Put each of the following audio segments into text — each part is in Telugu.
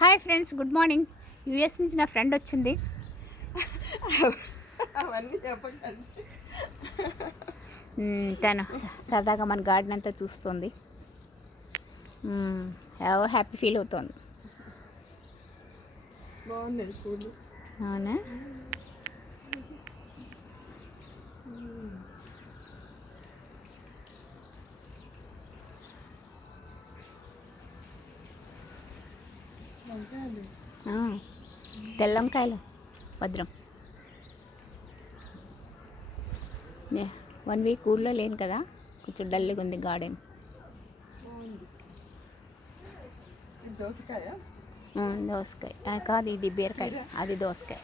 Hi friends good morning. US నుంచి నా ఫ్రెండ్ వచ్చింది. తను సరదాగా మన గార్డెన్ అంతా చూస్తుంది. ఏవో హ్యాపీ ఫీల్ అవుతుంది. అవునా? వంకాయలు ఆ, తెల్ల వంకాయలు భద్రం. నే- వన్ వీక్ ఊర్లో లేను కదా కొంచెం డల్గా ఉంది గార్డెన్. దోసకాయ? దోసకాయ. కాదు ఇది బీరకాయ. అది దోసకాయ.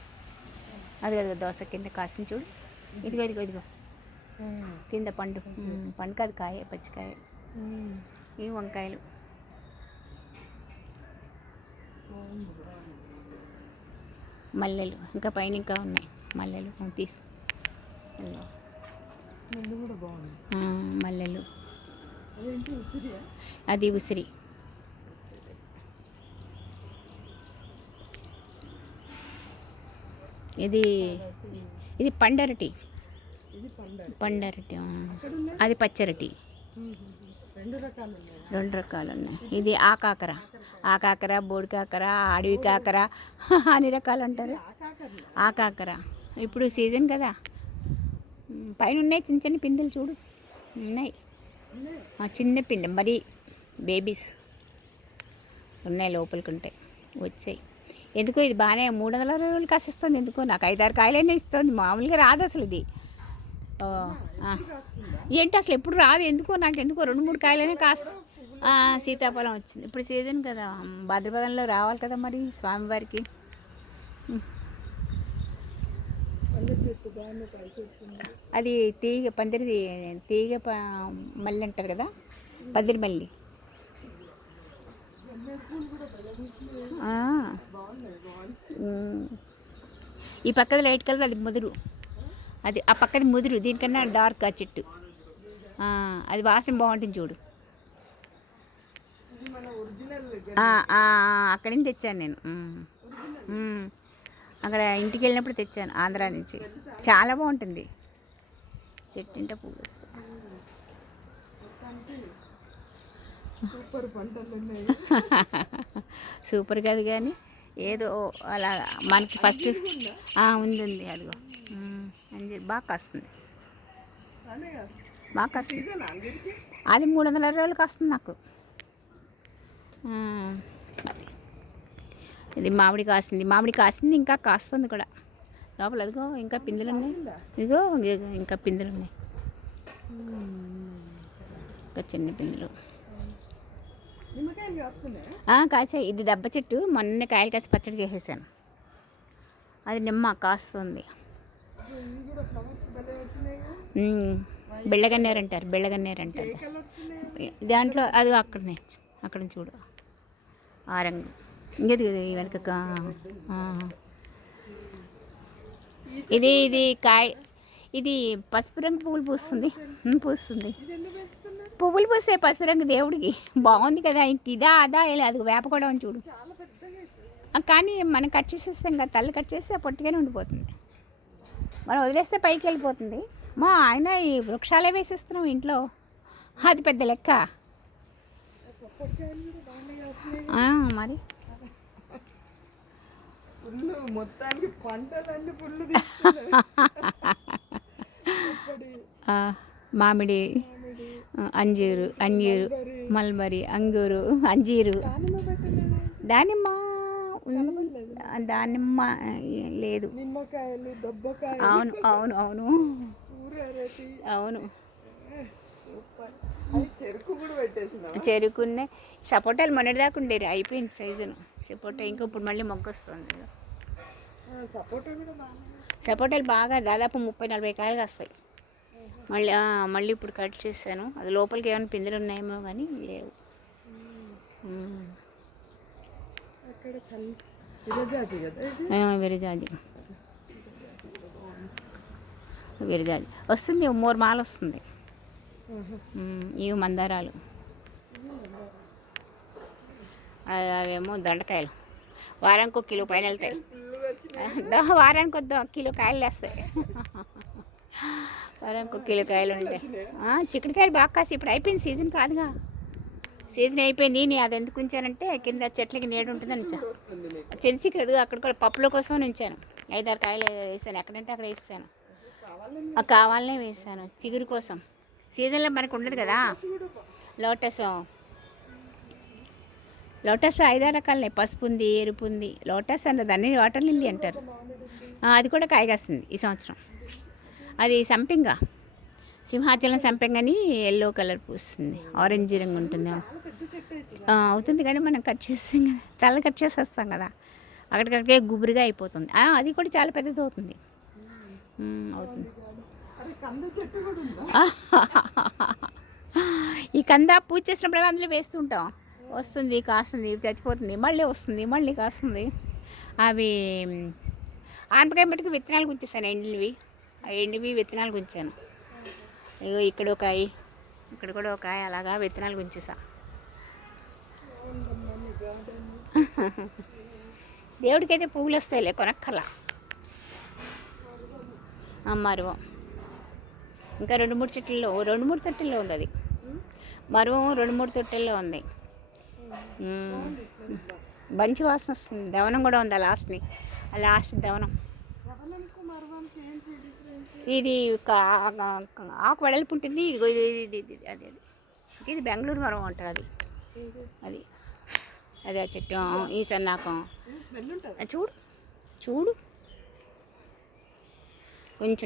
అది కదా దోస కింద కాసిన చూడు. ఇదిగో ఇదిగో ఇదిగో. కింద పండు. పండు కాదు కాయ పచ్చికాయ. ఈ వంకాయలు. మల్లెలు ఇంకా పైన ఇంకా ఉన్నాయి. మల్లెలు తీసి మల్లెలు. అది ఉసిరి. ఇది ఇది పండరటి. పండరటి. అది పచ్చరటి. రెండు రకాలు ఉన్నాయి రెండు రకాలు ఉన్నాయి ఇది ఆకాకర ఆకాకర బోడి కాకర అడవి కాకర అన్ని రకాలు అంటారు ఆకాకర్లు ఆకాకర ఇప్పుడు సీజన్ కదా. పైన ఉన్నాయి చిన్న చిన్న పిందెలు చూడు. ఉన్నాయి. ఆ చిన్న పిండి మరి బేబీస్. ఉన్నాయి లోపలికి ఉంటాయి. వచ్చాయి. ఎందుకో ఇది బాగానే మూడు వందల అరవై రోజులు కాసిస్తుంది. ఎందుకో నాకు ఐదారు కాయలైనా ఇస్తుంది. మామూలుగా రాదు అసలు ఇది. ఆ. ఇది ఏంటి అసలు ఎప్పుడు రాదు? ఎందుకో నాకు ఎందుకో రెండు మూడు కాయలనే కాస్త సీతాఫలం వచ్చింది. ఇప్పుడు సీజన్ కదా. భద్రపదంలో రావాలి కదా మరి స్వామివారికి. అది తీగ పందిరి తీగ ప- మల్లి అంటారు కదా? పందిరి మల్లి. ఈ పక్కది లైట్ కలర్ అది ముదురు. అది ఆ పక్కది ముదురు దీనికన్నా డార్క్ ఆ చెట్టు. అది వాసన బాగుంటుంది చూడు. అక్కడి నుంచి తెచ్చాను నేను. అక్కడ ఇంటికి వెళ్ళినప్పుడు తెచ్చాను ఆంధ్ర నుంచి. చాలా బాగుంటుంది. చెట్టు ఇంట పూలు సూపర్ కాదు కానీ ఏదో అలా మనకి ఫస్ట్ ఉంది ఉంది అదిగో. బాగా కాస్తుంది. బాగా కాస్తుంది. అది మూడు వందల అరవై రోజులకి వస్తుంది నాకు. ఇది మామిడి కాసింది. మామిడి కాసింది ఇంకా కాస్తుంది కూడా. లోపల అదిగో ఇంకా పిందులు ఉన్నాయి. ఇదిగో ఇంకా పిందులు ఉన్నాయి. ఇంకా చిన్న పిందులు. కాచాయి. ఇది దెబ్బ చెట్టు. మొన్న కాయలు కాసి పచ్చడి చేసేసాను. అది నిమ్మ కాస్తుంది. బెళ్ళగన్నేరు అంటారు బెళ్ళగన్నేరు అంటారు. దాంట్లో అది అక్కడనే అక్కడ చూడు. ఆ రంగు ఇంకేది వెనక ఇది ఇది కాయ ఇది పసుపు రంగు పువ్వులు పూస్తుంది. పూస్తుంది. పువ్వులు పూస్తే పసుపు రంగు దేవుడికి. బాగుంది కదా ఇంక ఇదా అదా అది వేప కూడా చూడు. కానీ మనం కట్ చేసేస్తాం కదా తల్లి కట్ చేస్తే పొట్టిగానే ఉండిపోతుంది. మనం వదిలేస్తే పైకి వెళ్ళిపోతుంది. మా ఆయన ఈ వృక్షాలే వేసేస్తున్నాం ఇంట్లో. అది పెద్ద లెక్క. మరి. మొత్తానికి పంటలన్నీ మామిడి అంజీరు అంజీరు మల్బరీ. అంగూరు అంజీరు. దానిమ్మ పెట్టలేదు దానిమ్మ ఉంది. ఆ, దానిమ్మ లేదు. అవును అవును అవును. అవును. చెరుకునే సపోటాలు మొన్నటిదాకా ఉండేది అయిపోయింది సీజన్. సపోటా ఇంకా ఇప్పుడు మళ్ళీ మొగ్గ వస్తుంది. సపోటాలు బాగా దాదాపు ముప్పై నలభై కాయలు వస్తాయి మళ్ళీ మళ్ళీ ఇప్పుడు కట్ చేశాను. అది లోపలికి ఏమైనా పిందెలు ఉన్నాయేమో కానీ లేవు. అక్కడ విరజాజి విరజాజి వస్తుంది మూడు మాల వస్తుంది ఇవి మందారాలు అవి- అవేమో దండకాయలు. వారానికి ఒక కిలో పైన వెళ్తాయి. వారానికి వద్దాం కిలో కాయలు వేస్తాయి వారానికి ఒక కిలో కాయలు ఉంటాయి. చిక్కుడుకాయలు బాగా కాసి ఇప్పుడు అయిపోయింది సీజన్ కాదుగా. సీజన్ అయిపోయింది. నేను అది ఎందుకు ఉంచానంటే కింద చెట్లకి నీడ ఉంటుందని ఉంచాను చెంచి కదా అక్కడ కూడా పప్పుల కోసం ఉంచాను. ఐదారు కాయలు వేసాను. ఎక్కడంటే అక్కడ వేసాను. ఆ కావాలనే వేసాను. చిగురు కోసం. సీజన్లో మనకు ఉండదు కదా. లోటస్. లోటస్లో ఐదారు రకాలనే పసుపు ఉంది ఎరుపు ఉంది. లోటస్ అన్నది దాన్ని వాటర్ లిల్లీ అంటారు. అది కూడా కాయగాస్తుంది ఈ సంవత్సరం. అది సంపింగా. సింహాచలం సంపెంగ అని ఎల్లో కలర్ పూస్తుంది. ఆరెంజ్ రంగు ఉంటుంది. అవుతుంది కానీ మనం కట్ చేస్తాం కదా. తల కట్ చేసి వస్తాం కదా. అక్కడికక్కడికే గుబురుగా అయిపోతుంది. అది కూడా చాలా పెద్దది అవుతుంది. అవుతుంది. ఈ కంద పూజ చేసినప్పుడు అందులో వేస్తుంటాం వస్తుంది కాస్తుంది చచ్చిపోతుంది మళ్ళీ వస్తుంది మళ్ళీ కాస్తుంది. అవి ఆనపకాయ మటుకు విత్తనాలు గుంచేసాను ఎండివి ఎండివి విత్తనాలు గుంచాను ఇగో ఇక్కడ ఒక కాయ ఇక్కడ కూడా ఒక కాయ అలాగా విత్తనాలు గుంచేసా. దేవుడికైతే పువ్వులు వస్తాయిలే కొనక్కల మరువం ఇంకా రెండు మూడు చెట్లలో రెండు మూడు తొట్టెల్లో ఉంది అది. మరువం రెండు మూడు తొట్టెల్లో ఉంది. మంచి వాసన వస్తుంది. దవనం కూడా ఉంది ఆ లాస్ట్ని? ఆ లాస్ట్ దవనం. ఇది ఆకు వెడల్పు ఉంటుంది ఇగో ఇది ఇది అది అది. ఇది బెంగళూరు మరం అంటారు అది. అది. అదే ఆ చెట్టు ఈ సన్నాకం. చూడు చూడు. కొంచెం